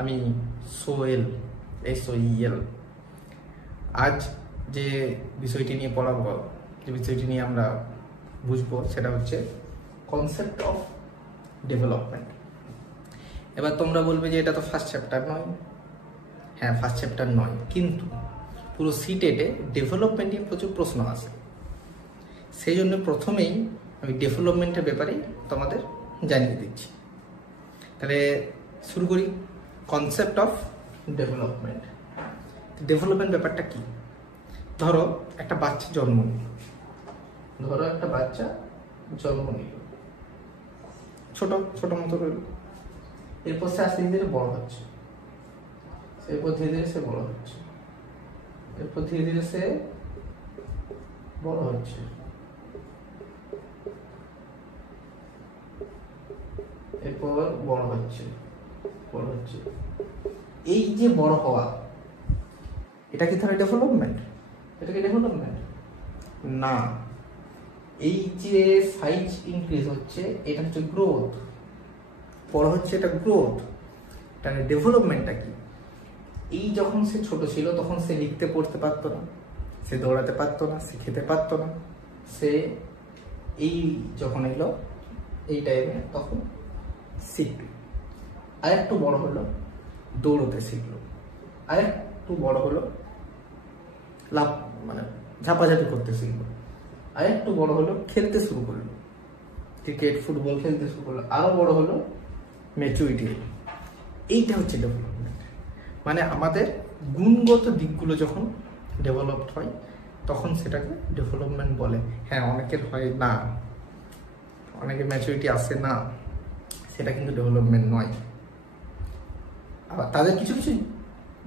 আমি সোহেল, SOEL। আজ যে বিষয়টি নিয়ে পড়াবো, যে বিষয়টি নিয়ে আমরা বুঝবো, সেটা হচ্ছে কনসেপ্ট অফ ডেভেলপমেন্ট। এবার তোমরা বলবে যে এটা তো ফার্স্ট চ্যাপ্টার নয়। হ্যাঁ, ফার্স্ট চ্যাপ্টার নয়, কিন্তু পুরো সিটেটে ডেভেলপমেন্ট নিয়ে প্রচুর প্রশ্ন আসে। সেই জন্য প্রথমেই আমি ডেভেলপমেন্টের ব্যাপারেই তোমাদের জানিয়ে দিচ্ছি। তাহলে শুরু করি। Concept of development. ডেভেলপমেন্ট ব্যাপারটা কি? ধরো একটা বাচ্চা জন্ম নিল, ছোট ছোট মতো রইল। এরপর সে আস্তে ধীরে বড় হচ্ছে, এরপর ধীরে ধীরে সে বড় হচ্ছে, এরপর ধীরে ধীরে সে বড় হচ্ছে, এরপর বড় হচ্ছে। এই যে বড় হওয়া, এটা কি তাহলে ডেভেলপমেন্ট? এটা কি ডেভেলপমেন্ট না। এই যে সাইজ ইনক্রিজ হচ্ছে, এটা হচ্ছে গ্রোথ। বড় হচ্ছে, এটা গ্রোথ। তাহলে ডেভেলপমেন্টটা কি? এই যখন সে ছোট ছিল তখন সে লিখতে পড়তে পারতো না, সে দৌড়াতে পারতো না, সে খেতে পারতো না। সে এই যখন এলো এই টাইমে, তখন শিখলো। আরেকটু বড় হলো, দৌড়তে শিখলো। আরেকটু বড় হলো, লাভ মানে ঝাপাঝাপি করতে শিখলো। আরেকটু বড় হলো, খেলতে শুরু করলো, ক্রিকেট ফুটবল খেলতে শুরু করলো। আরো বড় হলো, ম্যাচুরিটি হলো। এইটা হচ্ছে ডেভেলপমেন্ট। মানে আমাদের গুণগত দিকগুলো যখন ডেভেলপড হয়, তখন সেটাকে ডেভেলপমেন্ট বলে। হ্যাঁ, অনেকের হয় না, অনেকের ম্যাচুরিটি আসে না, সেটা কিন্তু ডেভেলপমেন্ট নয়। আবার তাদের কিছু কিছু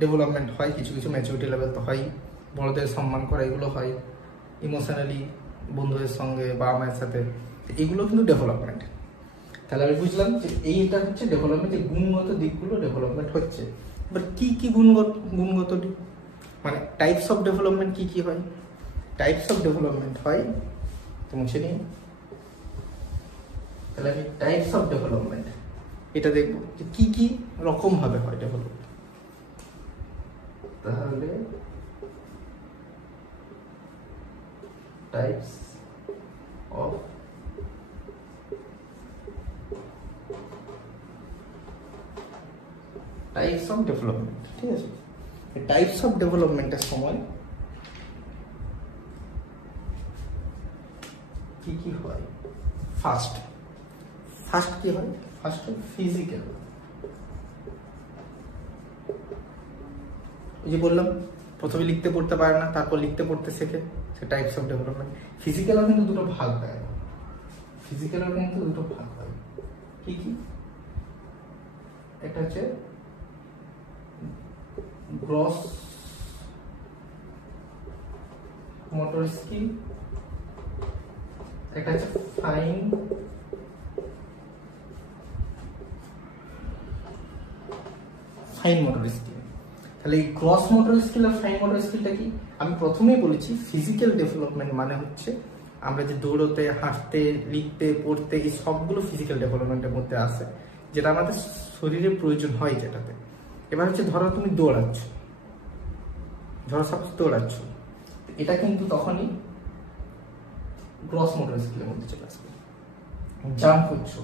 ডেভেলপমেন্ট হয়, কিছু কিছু ম্যাচুরিটি লেভেল তো হয়। বড়দের সম্মান করা, এগুলো হয়। ইমোশনালি বন্ধুদের সঙ্গে, বাবা মায়ের সাথে, এগুলো কিন্তু ডেভেলপমেন্ট। তাহলে আমি বুঝলাম যে এইটা হচ্ছে ডেভেলপমেন্ট, যে গুণগত দিকগুলো ডেভেলপমেন্ট হচ্ছে। এবার কি কি গুণগত দিক, মানে টাইপস অফ ডেভেলপমেন্ট কি কি হয়? টাইপস অফ ডেভেলপমেন্ট হয়, তো মুছে নিই। তাহলে আমি টাইপস অফ ডেভেলপমেন্ট এটা দেখবো যে কি কি রকম ভাবে হয় ডেভেলপমেন্ট। তাহলে টাইপস অফ ডেভেলপমেন্ট, ঠিক আছে? টাইপস অফ ডেভেলপমেন্টের সময় কি কি হয়? ফার্স্ট কি হয়? First physical. এই যে বললাম, প্রথমে লিখতে পড়তে পারে না, তারপর লিখতে পড়তে শেখে, সে টাইপস অফ ডেভেলপমেন্ট। ফিজিক্যালও কিন্তু দুটো ভাগ হয়। কি কি? একটা হচ্ছে গ্রস মোটর স্কিল, একটা হচ্ছে ফাইন মোটর স্কিল। তাহলে এই ক্রস মোটর স্কিল আর ফাইন মোটর স্কিলটা কি? আমি প্রথমেই বলেছি ফিজিক্যাল ডেভেলপমেন্ট মানে হচ্ছে আমরা যে দৌড়তে, হাঁটতে, লিখতে, পড়তে, এই সবগুলো ফিজিক্যাল ডেভেলপমেন্টের মধ্যে আসে, যেটা আমাদের শরীরে প্রয়োজন হয় যেটাতে। এবার হচ্ছে ধরো তুমি দৌড়াচ্ছ, এটা কিন্তু তখনই গ্রস মোটর স্কিলের মধ্যে চলে আসবে। জাম্প করছো,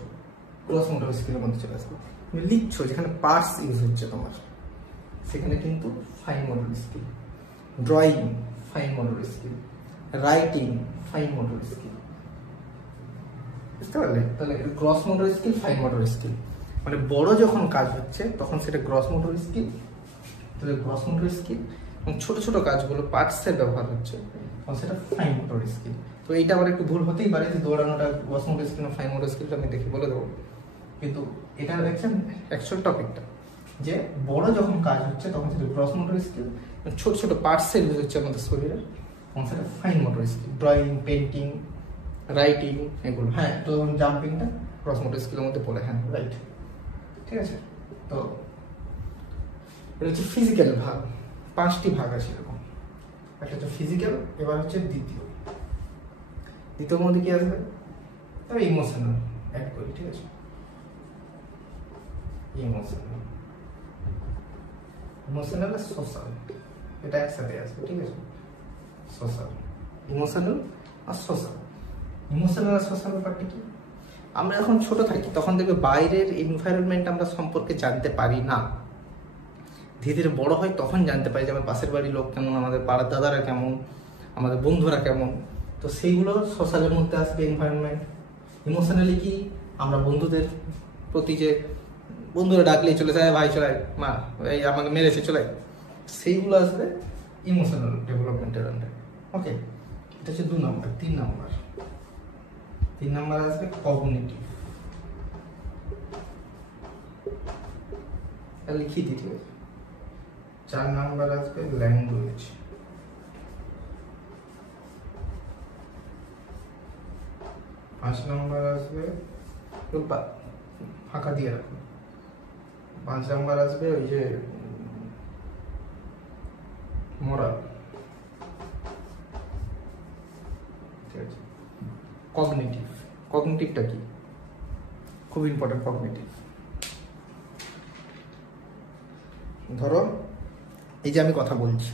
গ্রস মোটর স্কিলের মধ্যে চলে আসবে। তুমি লিখছো, যেখানে পার্টস ইউজ হচ্ছে তোমার, সেখানে কিন্তু fine motor skill. Drawing, fine motor skill. Writing, fine motor skill. বুঝতে পারলে? তাহলে gross motor skill, fine motor skill, মানে বড় যখন কাজ হচ্ছে তখন সেটা গ্রস মোটর স্কিল। তাহলে গ্রস মোটর স্কিল, এবং ছোট ছোট কাজগুলো পার্টসের ব্যবহার হচ্ছে, তখন সেটা ফাইন মোটর স্কিল। তো এইটা আমার একটু ভুল হতেই পারে যে দৌড়ানোটা গ্রস মোটর স্কিল না ফাইন মোটর স্কিলটা আমি দেখে বলে দেবো, কিন্তু এটা দেখছেন অ্যাকচুয়াল টপিকটা, যে বড় যখন কাজ হচ্ছে তখন সেটা গ্রস মোটর স্কিল, ছোট ছোট পার্টসের ইউজ হচ্ছে আমাদের শরীরে, তখন সেটা fine motor skill. Drawing, painting, writing, এগুলো। হ্যাঁ, তো জাম্পিংটা গ্রস মোটর স্কিলের মধ্যে পড়ে। হ্যাঁ, রাইট, ঠিক আছে। তো এটা হচ্ছে ফিজিক্যাল ভাগ। 5টি ভাগ আছে এরকম। একটা হচ্ছে ফিজিক্যাল। এবার হচ্ছে দ্বিতীয় মধ্যে কি আসবে? তবে ইমোশনাল অ্যাড করি, ঠিক আছে? ইমোশনাল। ইমোশনাল আর সোশ্যাল, এটা একসাথে আসবে, ঠিক আছে? সোশ্যাল, ইমোশনাল আর সোশ্যাল। ইমোশনাল আর সোশ্যাল ব্যাপারটা কি? আমরা যখন ছোট থাকি তখন দেখবে বাইরের এনভায়রনমেন্ট আমরা সম্পর্কে জানতে পারি না, ধীরে ধীরে বড় হয় তখন জানতে পারি যে আমার পাশের বাড়ির লোক কেমন, আমাদের পাড়ার দাদারা কেমন, আমাদের বন্ধুরা কেমন। তো সেইগুলো সোশ্যালের মধ্যে আসবে এনভায়রনমেন্ট। ইমোশনালি কি, আমরা বন্ধুদের প্রতি যে বন্ধুরা ডাকলেই চলে যায়, ভাই চলে মা এই আমাকে মেরেছে চলে, সেইগুলো আসবে ইমোশনাল ডেভেলপমেন্টের আন্ডারে। ওকে, এটা হচ্ছে 2 নম্বর। 3 নম্বর আসবে কগনিটিভ। লিখি দিই, ঠিক আছে? 4 নম্বর আসবে ল্যাঙ্গুয়েজ। 5 নম্বর আসবে, ফাঁকা দিয়ে রাখুন। 5 নম্বর আসবে ওই যে মোরাল। ঠিক আছে? কগনিটিভ, কগনিটিভটা কি? খুব ইম্পর্টেন্ট কগনিটিভ। ধরো এই যে আমি কথা বলছি,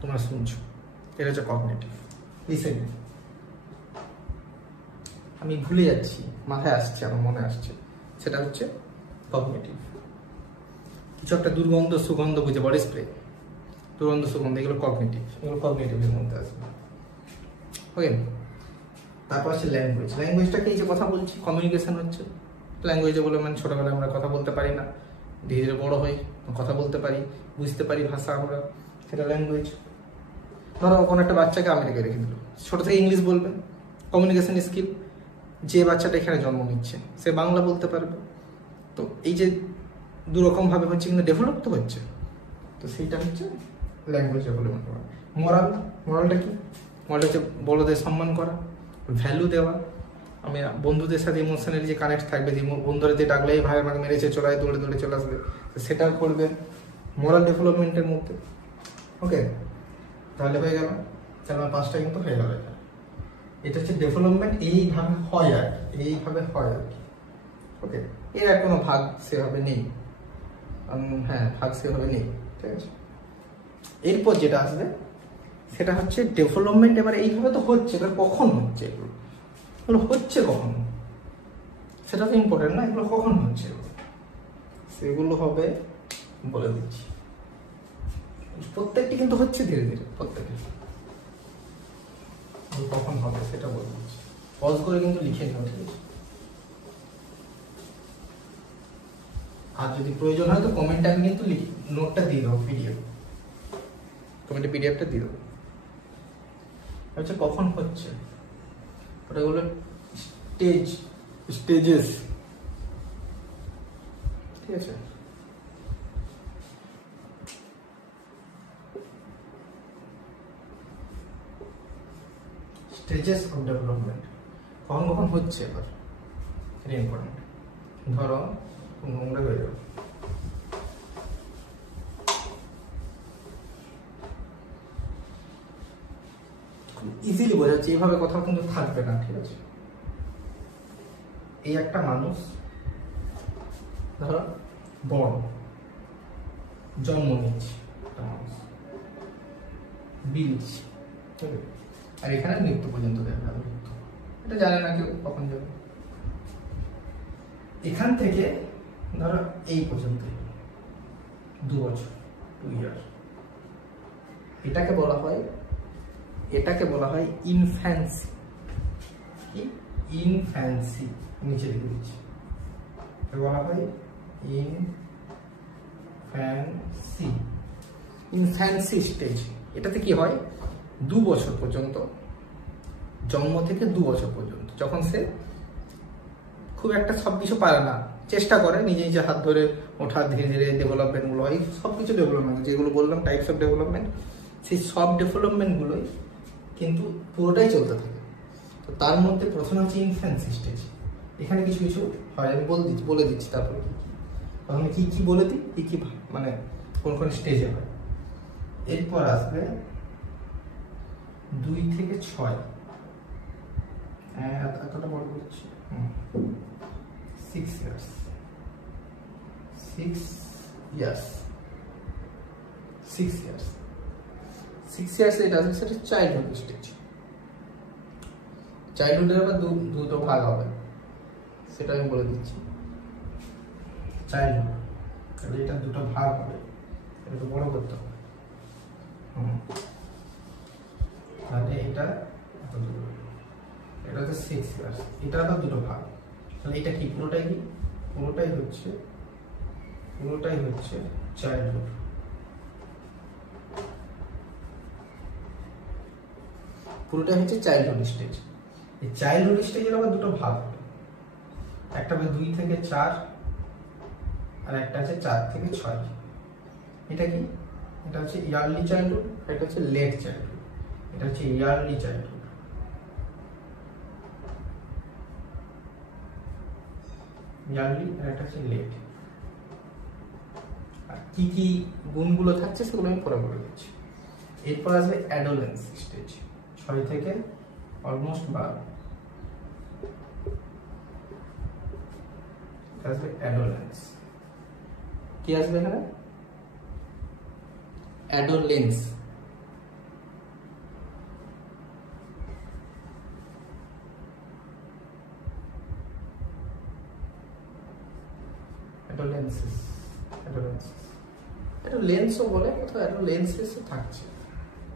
তোমরা শুনছো, এটা হচ্ছে কগনিটিভ। লিসেন, আমি ভুলে যাচ্ছি, মাথায় আসছে, আমার মনে আসছে, সেটা হচ্ছে কগনিটিভ। কিছু একটা দুর্গন্ধ সুগন্ধ বুঝে, বডি স্প্রে, দুর্গন্ধ সুগন্ধ, এগুলো কগনিটিভ, এগুলো কগনিটিভের মধ্যে আসবে। ওকে, তারপর আছে ল্যাঙ্গুয়েজ। ল্যাঙ্গুয়েজটাকে এই যে কথা বলছি, কমিউনিকেশন হচ্ছে। ল্যাঙ্গুয়েজে বলে মানে ছোটবেলায় আমরা কথা বলতে পারি না, ধীরে ধীরে বড় হই, কথা বলতে পারি, বুঝতে পারি ভাষা আমরা, সেটা ল্যাঙ্গুয়েজ। ধরো কোনো একটা বাচ্চাকে আমেরিকায় রেখে দিল, ছোট থেকে ইংলিশ বলবে, কমিউনিকেশন স্কিল। যে বাচ্চাটা এখানে জন্ম নিচ্ছে সে বাংলা বলতে পারবে। তো এই যে দুরকমভাবে হচ্ছে, কিন্তু ডেভেলপ তো হচ্ছে, তো সেইটা হচ্ছে ল্যাঙ্গুয়েজ ডেভেলপমেন্ট। মোরাল, মোরালটা কি? মোরালটা হচ্ছে বড়দের সম্মান করা, ভ্যালু দেওয়া। আমি বন্ধুদের সাথে ইমোশনালি যে কানেক্ট থাকবে, যে বন্ধুরা যে ডাকলে ভাই আমাকে মেরেছে চলে দৌড়ে দৌড়ে চলে আসবে, সেটাও করবে মোরাল ডেভেলপমেন্টের মধ্যে। ওকে, তাহলে হয়ে গেল, তাহলে আমার 5টা কিন্তু হয়ে গেল। এটা হচ্ছে ডেভেলপমেন্ট, এইভাবে হয় আর কি, এইভাবে হয় আর কি। ওকে, এর আর কোনো ভাগ সেভাবে নেই, হ্যাঁ ভাগ সেভাবে নেই, ঠিক আছে? এরপর যেটা আসবে সেটা হচ্ছে ডেভেলপমেন্ট। এবার এইভাবে তো হচ্ছে, এবার কখন হচ্ছে এগুলো হচ্ছে কখন, সেটা তো ইম্পর্টেন্ট না, এগুলো কখন হচ্ছে সেগুলো হবে বলে দিচ্ছি। প্রত্যেকটি কিন্তু হচ্ছে ধীরে ধীরে, প্রত্যেকটি কখন হবে সেটা বলে দিচ্ছি। পজ করে কিন্তু লিখে নিও, ঠিক আছে? আর যদি প্রয়োজন হয় তো কমেন্টে আমি কিন্তু নোটটা দিয়ে দেবো, পিডিএফ, কমেন্টে পিডিএফটা দিয়ে দেবো। আচ্ছা, কখন হচ্ছে ওটা হলো স্টেজেস, ঠিক আছে? স্টেজেস অফ ডেভেলপমেন্ট কখন কখন হচ্ছে, এবার এটা ইম্পর্টেন্ট। ধরো নোংরা হয়ে যাবে, ইজিলি বোঝাচ্ছে, এইভাবে কথা কিন্তু থাকবে না, ঠিক আছে? এই একটা মানুষ ধরো বড় জন্ম নিচ্ছে, একটা মানুষ বিলছে, আর এখানে মৃত্যু পর্যন্ত দেখা যাবে, মৃত্যু এটা জানে না কেউ কখন যাবে। এখান থেকে ধরো এই পর্যন্ত 2 বছর, 2 ইয়ার, এটাকে বলা হয় ইনফ্যান্সি। কি ইনফ্যান্সি? নিচে লিখে দিচ্ছি, বলা হয় ইনফ্যান্সি স্টেজ। এটাতে কি হয়, 2 বছর পর্যন্ত, জন্ম থেকে 2 বছর পর্যন্ত, যখন সে খুব একটা সব কিছু পারে না, চেষ্টা করে নিজে নিজে হাত ধরে ওঠা, ধীরে ধীরে ডেভেলপমেন্টগুলো হয়, সব কিছু ডেভেলপমেন্ট যেগুলো বললাম টাইপস অফ ডেভেলপমেন্ট, সেই সব ডেভেলপমেন্টগুলোই কিন্তু পুরোটাই চলতে থাকে। তো তার মধ্যে প্রথমে হচ্ছে ইনফ্যান্সি স্টেজ। এখানে কিছু কিছু হয়, আমি বলে দিচ্ছি, তারপরে প্রথমে কি কি বলে দিই, কি কি মানে কোন কোন স্টেজে হয়। এরপর আসবে 2 থেকে 6, এতটা বড় করছি, 6 ইয়ার্স, 6 ইয়ার্স। 6 ইয়ার্স এটা আছে সেটা চাইল্ডহুড স্টেজ। চাইল্ডহুডের আবার দুটো ভাগ হবে, সেটা আমি বলে দিচ্ছি। চাইল্ডহুড তাহলে এটা দুটো ভাগ হবে, এটা তো বড় করতে হবে। তাহলে এটা হচ্ছে 6 ইয়ার্স, এটা আবার দুটো ভাগ। তাহলে এটা কি পুরোটাই কি? পুরোটাই হচ্ছে চাইল্ডহুড। পুরোটাই হচ্ছে চাইল্ডহুড স্টেজ। এই চাইল্ডহুড স্টেজের আবার দুটো ভাগ হবে, একটা হবে 2 থেকে 4 আর একটা আছে 4 থেকে 6। এটা কি? এটা হচ্ছে ইয়ারলি চাইল্ডহুড, এটা হচ্ছে লেট চাইল্ডহুড। এটা হচ্ছে ইয়ারলি চাইল্ডহুড, ইয়ারলি, আর এটা হচ্ছে লেট। আর কি কি গুণগুলো থাকছে সেগুলো আমি পরে বলে দিচ্ছি। এরপর আসবে অ্যাডোলেন্স স্টেজ, 6 থেকে অলমোস্ট 12 আসবে অ্যাডোলেন্স। কি আসবে এখানে? অ্যাডোলেন্স। অ্যাডোলেন্সও বলে, অথবা অ্যাডোলেন্সেসও থাকছে।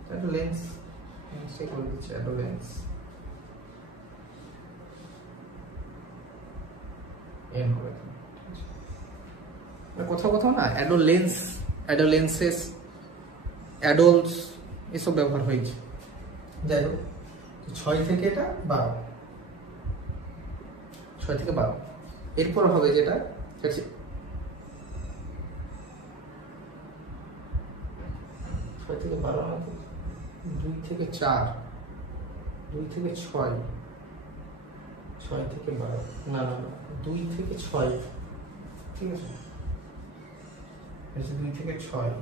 অ্যাডোলেন্স নিশ্চয়ই করে দিচ্ছে, অ্যাডোলেন্স এন হবে। কোথাও কোথাও না অ্যাডোলেন্সেস, অ্যাডোলস এসব ব্যবহার হয়েছে। যাই হোক, 6 থেকে এটা 12, 6 থেকে 12। এরপর হবে যেটা 6 থেকে 12, 2 থেকে 4, 2 থেকে 6, 6 থেকে 12, না 2 থেকে 6, ঠিক আছে, 2 থেকে 6,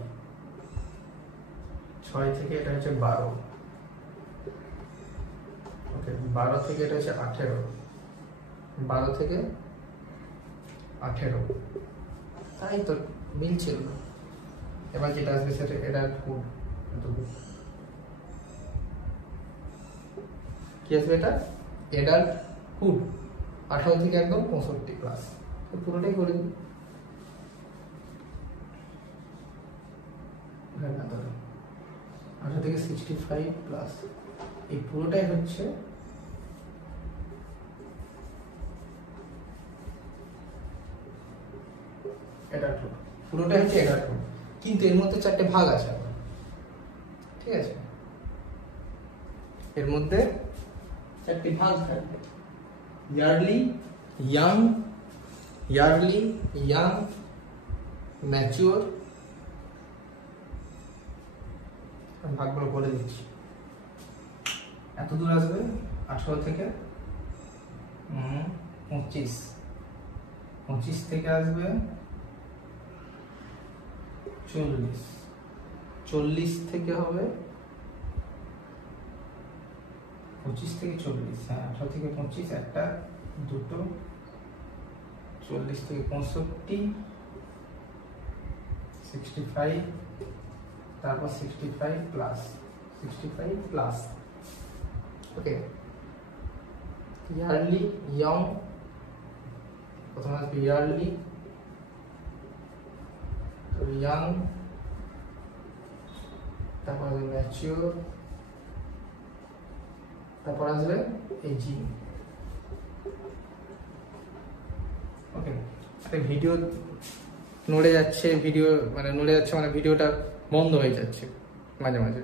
6 থেকে এটা হচ্ছে 12, ওকে, 12 থেকে এটা হচ্ছে 18, 12 থেকে 18, তাই তো মিলছিল। এবার যেটা আসবে সেটা এডাল্টহুড। কি আসবে এটা? এডাল্টহুড, 18 থেকে একদম 65 প্লাস। পুরোটাই করে দিই, 18 থেকে 65 প্লাস। এই পুরোটাই হচ্ছে অ্যাডাল্টহুড, পুরোটাই হচ্ছে অ্যাডাল্টহুড। কিন্তু এর মধ্যে 4টে ভাগ আছে, ঠিক আছে, এর মধ্যে 4টি ভাগ থাকবে। Yearly young, mature. ভাগগুলো বলে দিচ্ছি। এত দূর আসবে 18 থেকে 25, 25 থেকে আসবে 40, 40 থেকে হবে 25 থেকে 40, হ্যাঁ 18 থেকে 25, একটা দুটো, 40 থেকে 65, 65, তারপর 65 প্লাস, ওকে। ইয়ারলি ইয়ং, প্রথমে আসবে ইয়ারলি, ইয়াং, তারপর আসবে ম্যাচিওর, তারপর আসবে এজিং, ওকে। ভিডিও নড়ে যাচ্ছে, মানে ভিডিওটা বন্ধ হয়ে যাচ্ছে মাঝে মাঝে,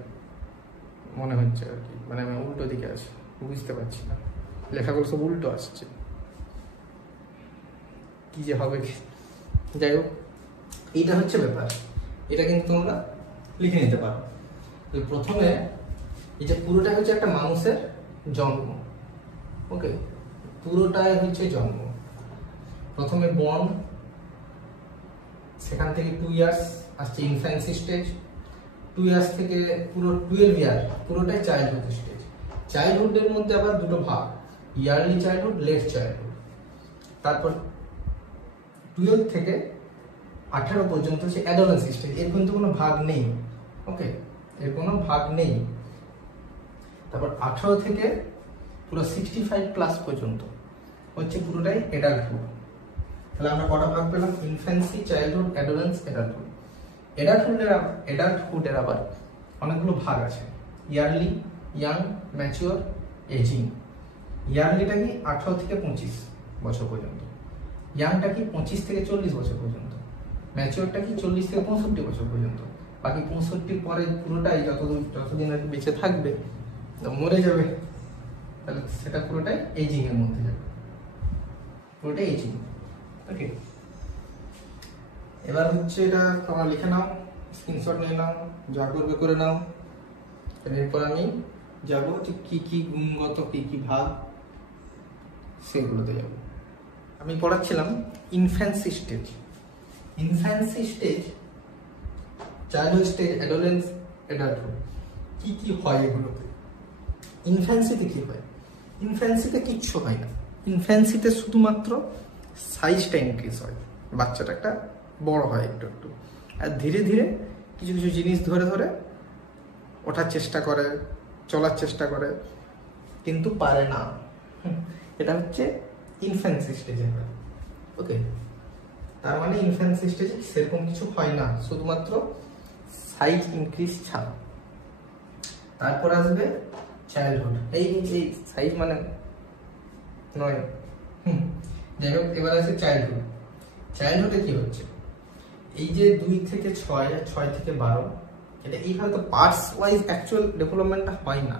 মনে হচ্ছে আর কি, মানে আমি উল্টো দিকে আছি, বুঝতে পারছি না, লেখাগুলো সব উল্টো আসছে, কি যে হবে কি। যাই হোক, এইটা হচ্ছে ব্যাপার, এটা কিন্তু তোমরা লিখে নিতে পারো। প্রথমে এই যে পুরোটা হচ্ছে একটা মানুষের জন্ম, ওকে, পুরোটাই হচ্ছে জন্ম। প্রথমে বর্ন, সেখান থেকে 2 ইয়ার্স আসছে ইনফ্যান্সি স্টেজ, 2 ইয়ার্স থেকে পুরো 12 ইয়ার পুরোটাই চাইল্ডহুড স্টেজ। চাইল্ডহুডের মধ্যে আবার দুটো ভাগ, ইয়ারলি চাইল্ডহুড, লেট চাইল্ডহুড। তারপর 12 থেকে 18 পর্যন্ত হচ্ছে অ্যাডোলেন্স স্টেজ, এর কিন্তু কোনো ভাগ নেই, ওকে, এর কোনো ভাগ নেই। তারপর 18 থেকে পুরো 65 প্লাস পর্যন্ত হচ্ছে পুরোটাই অ্যাডাল্টহুড। তাহলে আমরা কটা ভাগ পেলাম? Infancy, childhood, adolescence, adulthood. অ্যাডাল্টহুডের আবার অনেকগুলো ভাগ আছে, ইয়ারলি, ইয়াং, ম্যাচিওর, এজিং। ইয়ারলিটা কি 18 থেকে 25 বছর পর্যন্ত, ইয়াংটা কি 25 থেকে 40 বছর পর্যন্ত, ম্যাচিওরটা কি 40 থেকে 65 বছর পর্যন্ত। বাকি 65 পরে পুরোটাই যতদিন আর কি বেঁচে থাকবে, মরে যাবে, তাহলে সেটা পুরোটাই এজিং এর মধ্যে যাবে, পুরোটাই এজিং। ওকে, এবার হচ্ছে এটা তোমরা লিখে নাও, স্ক্রিনশট নিয়ে নাও, যা করবে করে নাও। এরপর আমি যাব যে কি কি গুণগত কি কি ভাগ সেগুলোতে যাব। আমি পড়াচ্ছিলাম infancy stage. Infancy stage, childhood stage, adolescence, adulthood, কি কি হয় এগুলোতে? ইনফ্যান্সিতে কি হয়? ইনফ্যান্সিতে কিচ্ছু হয় না। ইনফ্যান্সিতে শুধুমাত্র সাইজটা ইনক্রিজ হয়, বাচ্চাটা একটা বড় হয় একটু একটু, আর ধীরে ধীরে কিছু কিছু জিনিস ধরে ধরে ওঠার চেষ্টা করে, চলার চেষ্টা করে, কিন্তু পারে না। এটা হচ্ছে ইনফ্যান্সি স্টেজে হয়। ওকে, তার মানে ইনফ্যান্সি স্টেজে সেরকম কিছু হয় না, শুধুমাত্র সাইজ ইনক্রিজ ছাড়া। তারপর আসবে চাইল্ডহুড। এই সাইজ মানে নয়, যাই হোক, এবার আছে চাইল্ডহুড। চাইল্ডহুডে কি হচ্ছে? এই যে 2 থেকে 6 আর 6 থেকে 12, এটা এইভাবে তো পার্টস ওয়াইজ অ্যাকচুয়াল ডেভেলপমেন্টটা হয় না,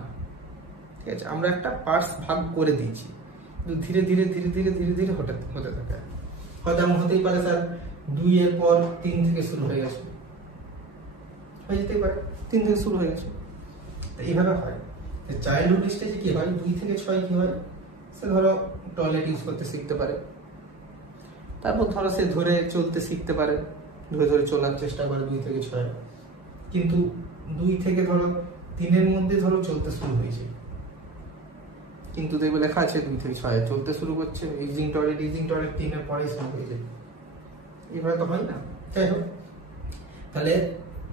ঠিক আছে? আমরা একটা পার্টস ভাগ করে দিয়েছি, কিন্তু ধীরে ধীরে ধীরে ধীরে ধীরে ধীরে হতে থাকে। হয়তো এমন হতেই পারে স্যার 2 এর পর 3 থেকে শুরু হয়ে গেছে, হয়ে যেতেই পারে 3 থেকে শুরু হয়ে গেছে, এইভাবে হয়। চাইল্ডহুড স্টেজে কি হয়? 2 থেকে 6 কি হয়? সে ধরো টয়লেট ইউজ করতে শিখতে পারে, তারপর ধরো সে ধরে চলতে শিখতে পারে, ধরে ধরে চলার চেষ্টা করে 2 থেকে 6। কিন্তু 2 থেকে ধরো 3 মধ্যে ধরো চলতে শুরু হয়েছে, কিন্তু দেখবে লেখা আছে 2 থেকে 6 চলতে শুরু করছে, ইউজিং টয়লেট 3 এর পরে শুরু হয়ে যায়। এইভাবে তো হয় না। যাই হোক, তাহলে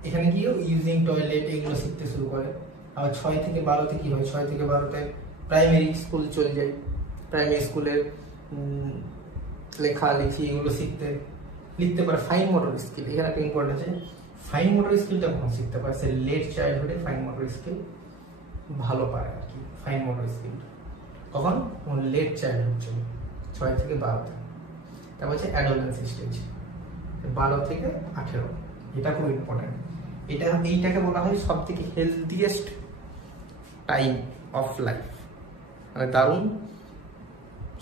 এখানে কি ইউজিং টয়লেট এগুলো শিখতে শুরু করে। আবার 6 থেকে 12তে কি হয়? 6 থেকে 12তে প্রাইমারি স্কুল চলে যায়, প্রাইমারি স্কুলের লেখালেখি এগুলো লিখতে পারে। ফাইন মোটর স্কিল এখানে একটা ইম্পর্টেন্ট আছে, ফাইন মোটর স্কিলটা কখন শিখতে পারে? সে লেট চাইল্ডহুডে ফাইন মোটর স্কিল ভালো পারে আর কি। ফাইন মোটর স্কিল কখন? লেট চাইল্ডহুড চলে, 6 থেকে 12তে। তারপর হচ্ছে অ্যাডোলেন্স স্টেজ, 12 থেকে 18। এটা খুব ইম্পর্টেন্ট। এইটাকে বলা হয় সব থেকে হেলদিয়েস্ট টাইম অফ লাইফ, মানে দারুণ,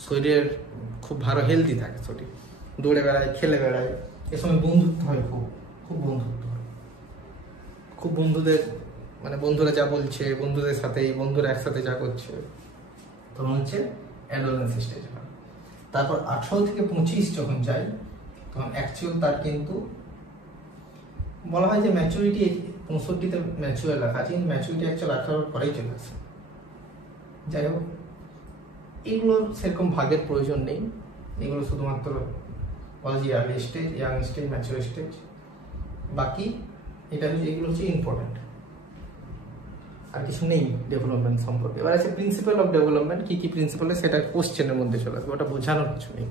শরীরের খুব ভালো হেলদি থাকে শরীর, দৌড়ে বেড়ায়, খেলে বেড়ায়। এ সময় বন্ধুত্ব হয়, খুব বন্ধুত্ব হয়, খুব বন্ধুদের, মানে বন্ধুরা যা বলছে, বন্ধুদের সাথে বন্ধুরা একসাথে যা করছে, তখন হচ্ছে অ্যাডোলেন্স স্টেজ হয়। তারপর 18 থেকে 25 যখন যায়, তখন অ্যাকচুয়াল তার কিন্তু বলা হয় যে ম্যাচুরিটি 65তে ম্যাচুয়ার লেখা আছে, কিন্তু ম্যাচুরিটি অ্যাকচুয়াল 18 পরেই চলে আসে। যাই হোক, এগুলোর সেরকম ভাগের প্রয়োজন নেই, এগুলো শুধুমাত্র বলা যায় early stage, young stage, mature stage. বাকি এটা হচ্ছে, এগুলো হচ্ছে ইম্পর্টেন্ট, আর কিছু নেই ডেভেলপমেন্ট সম্পর্কে। এবার আছে প্রিন্সিপাল অফ ডেভেলপমেন্ট। কি কি প্রিন্সিপাল, সেটা কোশ্চেনের মধ্যে চলে আসবে, ওটা বোঝানোর কিছু নেই,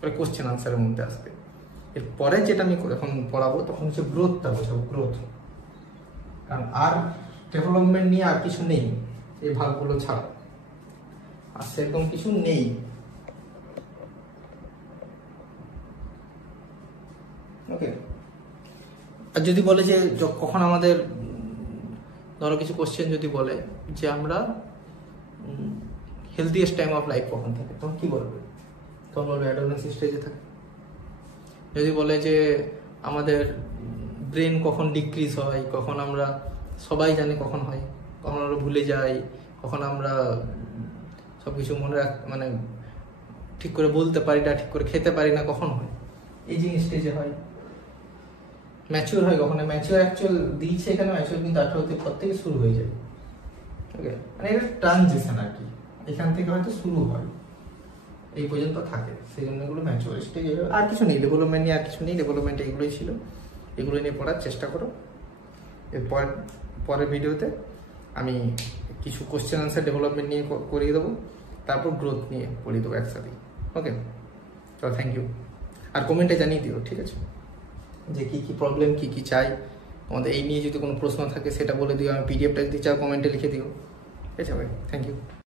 ওটা কোশ্চেন আনসারের মধ্যে আসবে। এরপরে যেটা আমি এখন পড়াবো তখন হচ্ছে গ্রোথটা বোঝাবো, গ্রোথ। কারণ আর ডেভেলপমেন্ট নিয়ে আর কিছু নেই এই ভাগগুলো ছাড়া, আর সেরকম কিছু নেই। ওকে, আর যদি বলে যে কখন আমাদের ধরো কিছু কোশ্চেন যদি বলে যে আমরা হেলদিয়েস্ট টাইম অফ লাইফ কখন থাকে, তখন কি বলবে? তখন বলবে অ্যাডোলেন্স স্টেজে থাকে। যদি বলে যে আমাদের ব্রেন কখন ডিক্রিজ হয়, কখন আমরা সবাই জানে কখন হয়, কখন আমরা ভুলে যাই, কখন আমরা সব কিছু মানে ঠিক করে বলতে পারি না, ঠিক করে খেতে পারি না, কখন হয়? এই জিনিস স্টেজে হয়। ম্যাচিওর হয় কখন? ম্যাচিওর অ্যাকচুয়াল দিয়েছে এখানে, ম্যাচিওর কিন্তু 18 পর থেকে শুরু হয়ে যায়। ওকে, মানে এটা ট্রানজিশন আর কি, এখান থেকে হয়তো শুরু হয়, এই পর্যন্ত থাকে, সেই জন্য এগুলো ম্যাচিওর স্টেজ। আর কিছু নেই ডেভেলপমেন্ট নিয়ে, আর কিছু নেই, ডেভেলপমেন্ট এগুলোই ছিল, এগুলো নিয়ে পড়ার চেষ্টা করো। এরপর পরের ভিডিওতে আমি কিছু কোশ্চেন আনসার ডেভেলপমেন্ট নিয়ে করিয়ে দেবো, তারপর গ্রোথ নিয়ে পড়িয়ে দেবো একসাথে। ওকে, তো থ্যাংক ইউ। আর কমেন্টে জানিয়ে দিও, ঠিক আছে, যে কী কী প্রবলেম, কী কী চাই তোমাদের, এই নিয়ে যদি কোনো প্রশ্ন থাকে সেটা বলে দিও। আমি পিডিএফটা যদি চাও কমেন্টে লিখে দিও। ঠিক আছে ভাই, থ্যাংক ইউ।